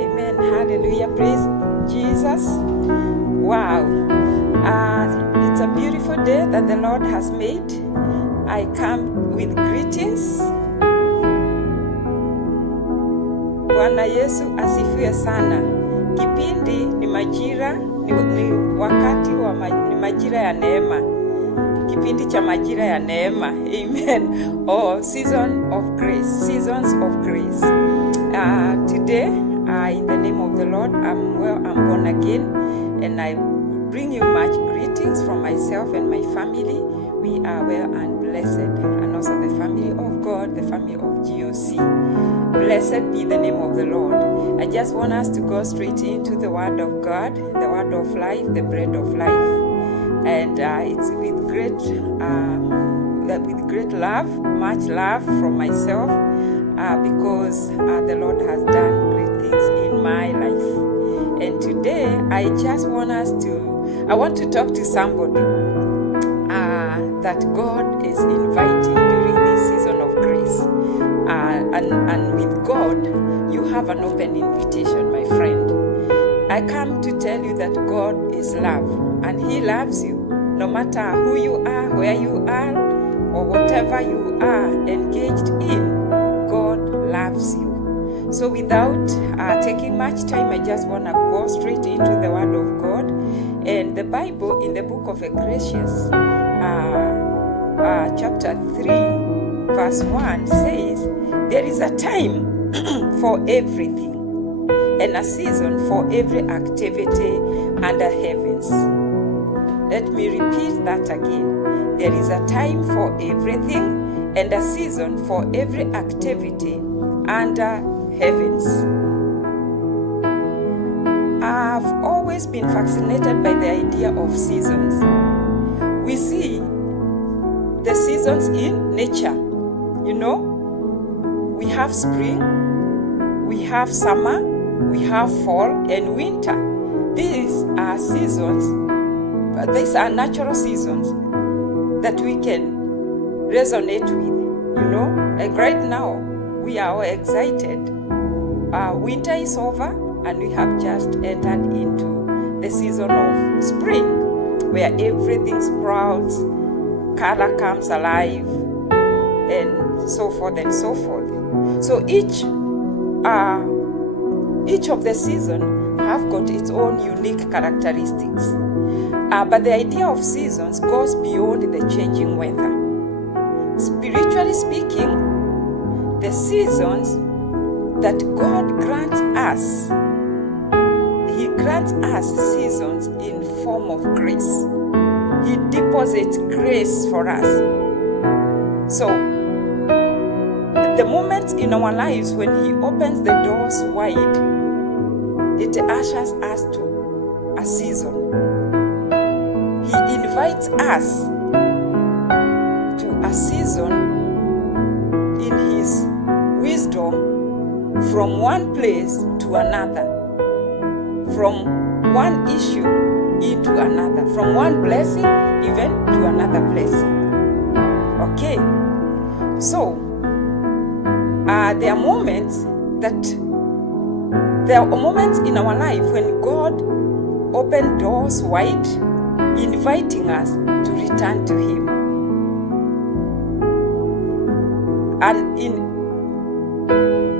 Amen. Hallelujah. Praise Jesus. Wow. It's a beautiful day that the Lord has made. I come with greetings. Bwana Yesu asifiwe sana. Kipindi ni majira, ni wakati wa ni majira ya neema. Kipindi cha majira ya neema. Amen. Oh, season of grace. Seasons of grace. Today, in the name of the Lord, I'm born again, and I bring you much greetings from myself and my family. We are well and blessed, and also the family of God, the family of GOC. Blessed be the name of the Lord. I just want us to go straight into the Word of God, the Word of life, the bread of life. And it's with great love, much love from myself, because the Lord has done great things in my life. And today, I want to talk to somebody that God is inviting during this season of grace. And with God, you have an open invitation, my friend. I come to tell you that God is love, and He loves you. No matter who you are, where you are, or whatever you are engaged in, God loves you. So without taking much time, I just want to go straight into the Word of God. And the Bible in the book of Ecclesiastes, chapter 3, verse 1 says, there is a time for everything and a season for every activity under heavens. Let me repeat that again. There is a time for everything and a season for every activity under heavens. I've always been fascinated by the idea of seasons. We see the seasons in nature. You know, we have spring, we have summer, we have fall and winter. These are seasons, but these are natural seasons that we can resonate with. You know, like right now, we are all excited. Winter is over, and we have just entered into the season of spring, where everything sprouts, color comes alive, and so forth and so forth. So each of the seasons have got its own unique characteristics. But the idea of seasons goes beyond the changing weather. Spiritually speaking, the seasons that God grants us, He grants us seasons in form of grace. He deposits grace for us. So, the moment in our lives when He opens the doors wide, it ushers us to a season. He invites us to a season in His wisdom, from one place to another, from one issue into another, from one blessing even to another blessing. Okay, so there are moments in our life when God opened doors wide, inviting us to return to Him. And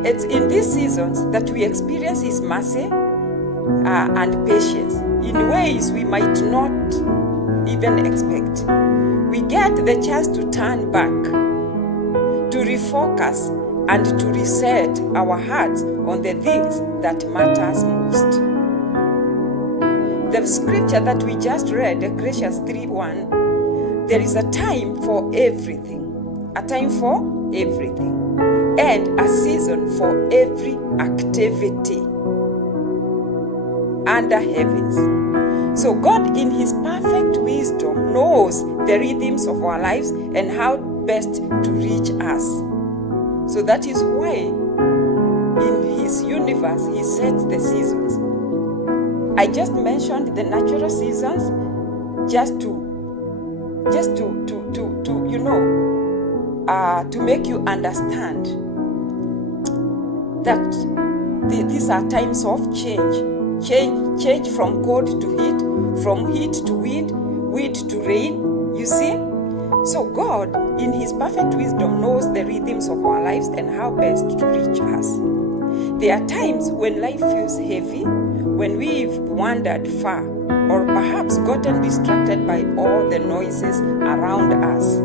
it's in these seasons that we experience His mercy and patience in ways we might not even expect. We get the chance to turn back, to refocus, and to reset our hearts on the things that matters most. The scripture that we just read, Ecclesiastes 3:1, there is a time for everything, and a season for every activity under heavens. So God, in His perfect wisdom, knows the rhythms of our lives and how best to reach us. So that is why in His universe He sets the seasons. I just mentioned the natural seasons just to just to make you understand that these are times of change from cold to heat, from heat to wind to rain, you see. So God, in his perfect wisdom, knows the rhythms of our lives and how best to reach us. There are times when life feels heavy, when we've wandered far, or perhaps gotten distracted by all the noises around us.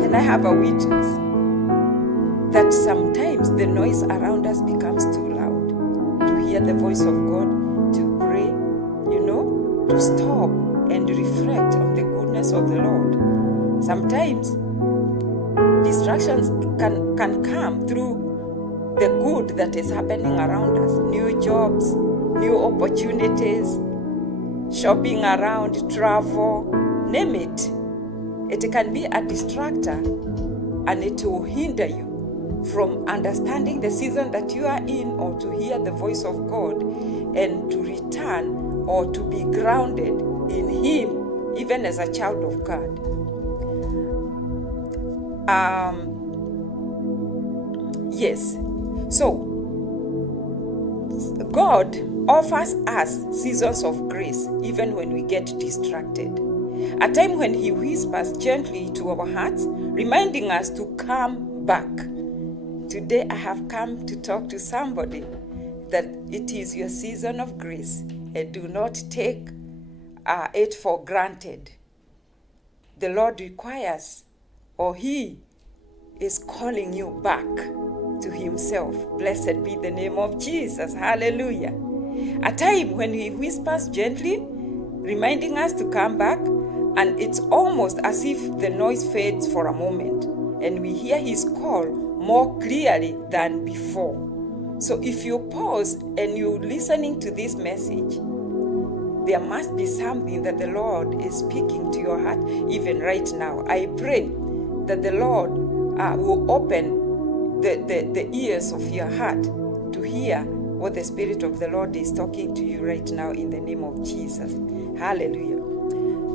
Can I have a witness? That sometimes the noise around us becomes too loud to hear the voice of God, to pray, to stop and reflect on the goodness of the Lord. Sometimes distractions can come through the good that is happening around us. New jobs, new opportunities, shopping around, travel, name it. It can be a distractor, and it will hinder you from understanding the season that you are in, or to hear the voice of God and to return or to be grounded in him, even as a child of God. Yes. So, God offers us seasons of grace even when we get distracted. A time when he whispers gently to our hearts, reminding us to come back. Today I have come to talk to somebody that it is your season of grace, and do not take it for granted. The Lord requires, or he is calling you back to himself. Blessed be the name of Jesus. Hallelujah. A time when he whispers gently, reminding us to come back, and it's almost as if the noise fades for a moment and we hear his call more clearly than before. So if you pause and you're listening to this message, there must be something that the Lord is speaking to your heart even right now. I pray that the Lord will open the ears of your heart to hear what the Spirit of the Lord is talking to you right now in the name of Jesus. Hallelujah.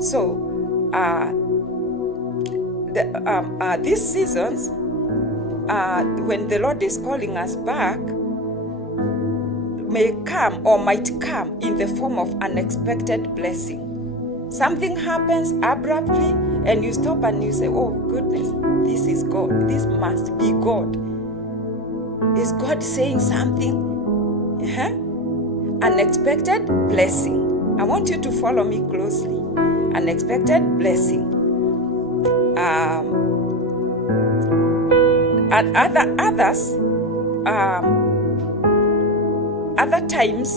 So, these seasons, when the Lord is calling us back, may come or might come in the form of unexpected blessing. Something happens abruptly and you stop and you say, oh goodness, this is God. This must be God. Is God saying something? Unexpected blessing. I want you to follow me closely. Unexpected blessing. And other times,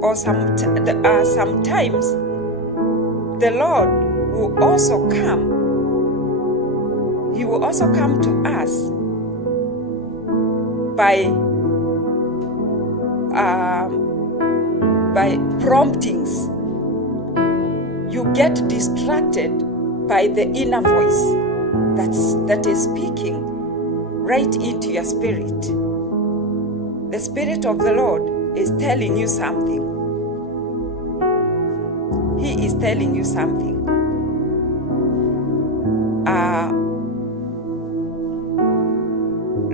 or sometimes, the Lord will also come. He will also come to us by promptings. You get distracted by the inner voice that is speaking right into your spirit. The Spirit of the Lord is telling you something. He is telling you something.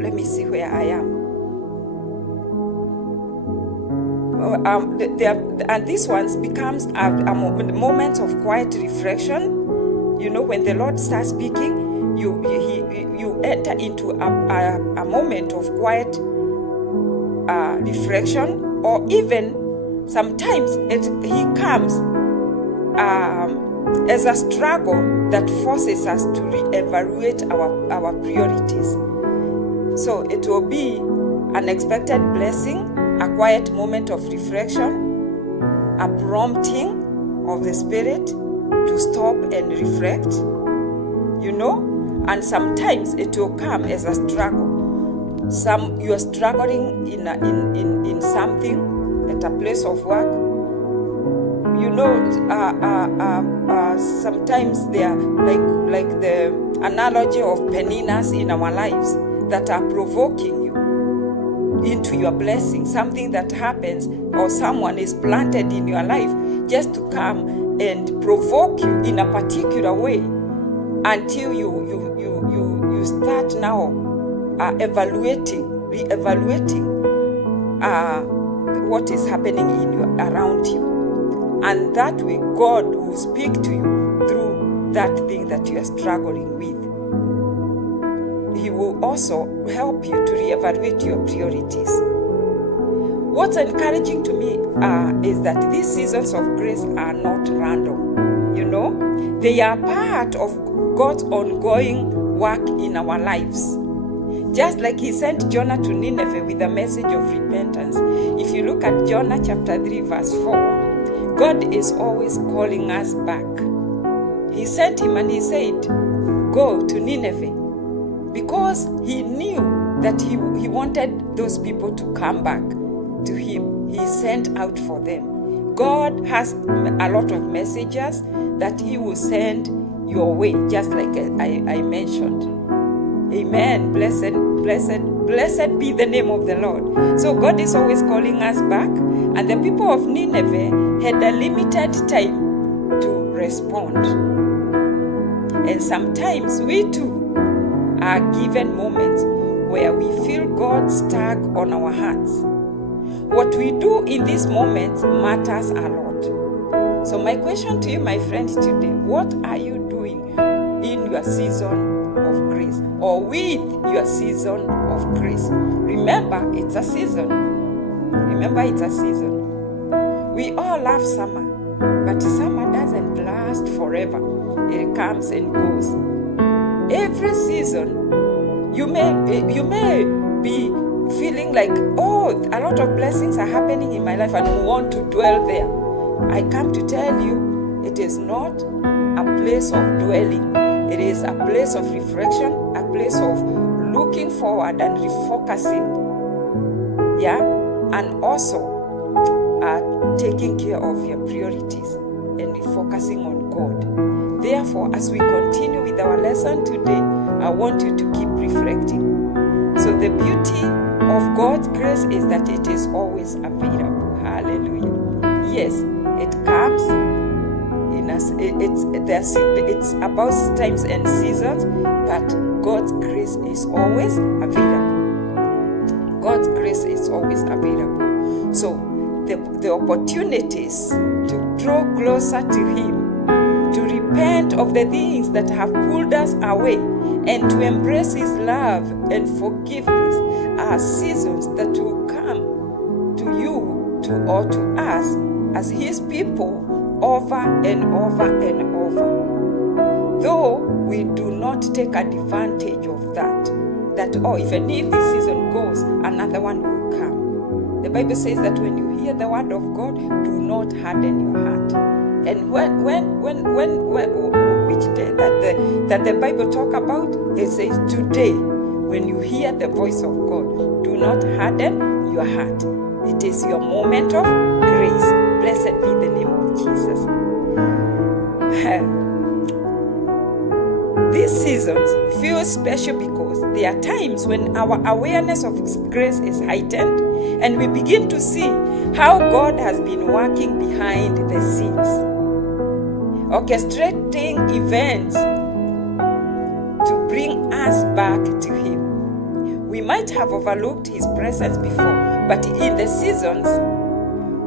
Let me see where I am. And this one becomes a moment of quiet reflection. When the Lord starts speaking, you enter into a moment of quiet reflection, or even sometimes he comes as a struggle that forces us to reevaluate our priorities. So it will be an unexpected blessing, a quiet moment of reflection, a prompting of the Spirit to stop and reflect, and sometimes it will come as a struggle. You are struggling in something at a place of work. Sometimes they are like the analogy of penninas in our lives that are provoking you into your blessing. Something that happens or someone is planted in your life just to come and provoke you in a particular way until you start now re-evaluating what is happening around you. And that way, God will speak to you through that thing that you are struggling with. He will also help you to reevaluate your priorities. What's encouraging to me is that these seasons of grace are not random. They are part of God's ongoing work in our lives. Just like he sent Jonah to Nineveh with a message of repentance. If you look at Jonah chapter 3 verse 4, God is always calling us back. He sent him and he said, go to Nineveh, because he knew that he wanted those people to come back to him. He sent out for them. God has a lot of messengers that he will send your way, just like I mentioned. Amen. Blessed be the name of the Lord. So God is always calling us back, and the people of Nineveh had a limited time to respond. And sometimes we too are given moments where we feel God stuck on our hearts. What we do in these moments matters a lot. So my question to you, my friend, today, what are you doing in your season of grace, or with your season of grace? Remember, it's a season. We all love summer, but summer doesn't last forever. It comes and goes. Every season, you may be feeling like, oh, a lot of blessings are happening in my life and you want to dwell there. I come to tell you, it is not a place of dwelling. It is a place of reflection, a place of looking forward and refocusing. And also taking care of your priorities and refocusing on God. Therefore, as we continue with our lesson today, I want you to keep reflecting. So the beauty of God's grace is that it is always available. Hallelujah. Yes, it comes in us. It's about times and seasons, but God's grace is always available. God's grace is always available. So the opportunities to draw closer to Him, to repent of the things that have pulled us away, and to embrace His love and forgiveness are seasons that will come to you, or to us as His people over and over and over. Though we do not take advantage of that, even if this season goes, another one will come. The Bible says that when you hear the word of God, do not harden your heart. And which day that the Bible talk about, it says today, when you hear the voice of God, do not harden your heart. It is your moment of grace. Blessed be the name of Jesus. These seasons feel special because there are times when our awareness of grace is heightened and we begin to see how God has been working behind the scenes, orchestrating events to bring us back to Him. We might have overlooked His presence before, but in the seasons,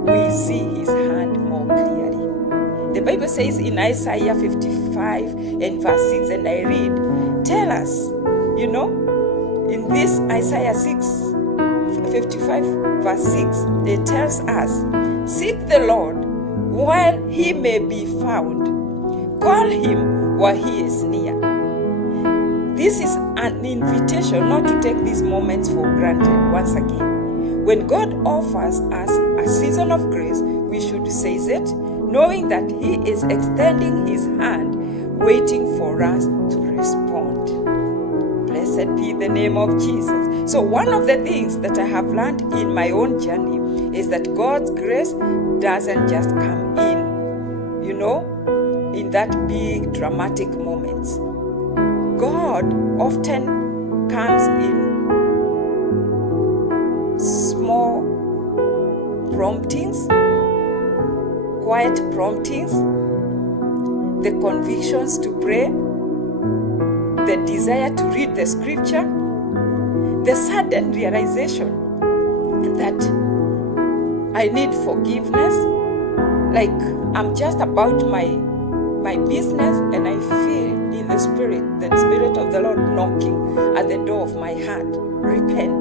we see His hand more clearly. The Bible says in Isaiah 55 and verse 6, and I read, tell us, in this Isaiah 55 verse 6, it tells us, seek the Lord while He may be found. Call Him while He is near. This is an invitation not to take these moments for granted once again. When God offers us a season of grace, we should seize it, knowing that He is extending His hand, waiting for us to respond. Blessed be the name of Jesus. So one of the things that I have learned in my own journey is that God's grace doesn't just come in, in that big dramatic moments. God often comes in small promptings, quiet promptings, the convictions to pray, the desire to read the scripture, the sudden realization that I need forgiveness, like I'm just about my business and I feel in the spirit of the Lord knocking at the door of my heart. Repent.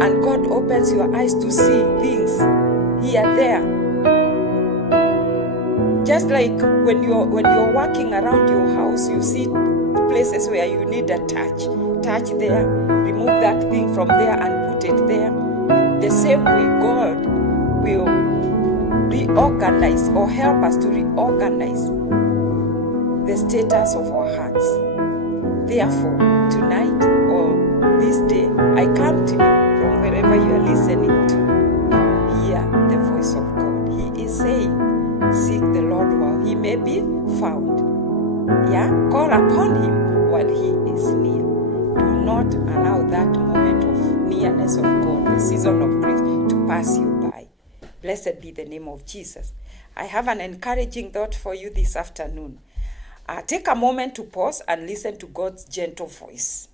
And God opens your eyes to see things here, there. Just like when you're walking around your house, you see places where you need a touch. Touch there, remove that thing from there and put it there. The same way God will reorganize or help us to reorganize the status of our hearts. Therefore, tonight or this day, I come to you from wherever you are listening to. Hear the voice of God. He is saying, seek the Lord while he may be found. Yeah? Call upon him while he is near. Do not allow that moment of nearness of God, the season of grace, to pass you by. Blessed be the name of Jesus. I have an encouraging thought for you this afternoon. Take a moment to pause and listen to God's gentle voice.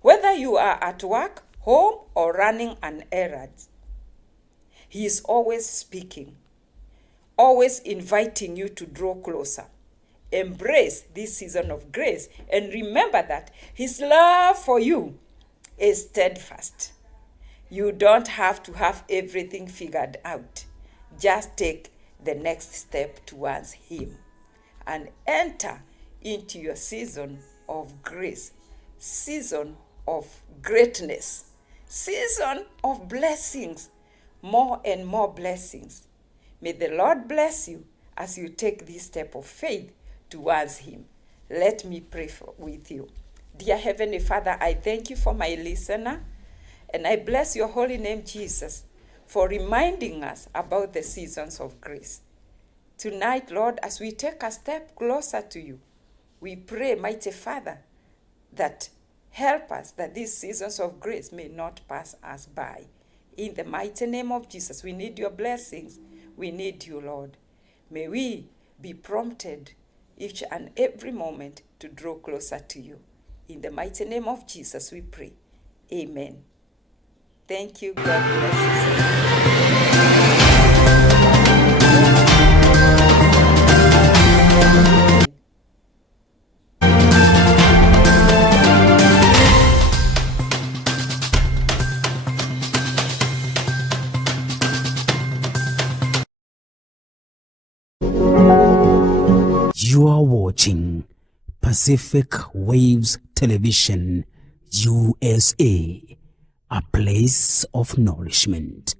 Whether you are at work, home, or running an errand, he is always speaking, always inviting you to draw closer. Embrace this season of grace and remember that his love for you is steadfast. You don't have to have everything figured out. Just take the next step towards him and enter into your season of grace, season of greatness, season of blessings, more and more blessings. May the Lord bless you as you take this step of faith towards him. Let me pray with you. Dear Heavenly Father, I thank you for my listener, and I bless your holy name, Jesus, for reminding us about the seasons of grace. Tonight, Lord, as we take a step closer to you, we pray, mighty Father, that help us that these seasons of grace may not pass us by. In the mighty name of Jesus, we need your blessings. We need you, Lord. May we be prompted each and every moment to draw closer to you. In the mighty name of Jesus, we pray. Amen. Thank you. God bless you. You are watching Pacific Waves Television USA, a place of nourishment.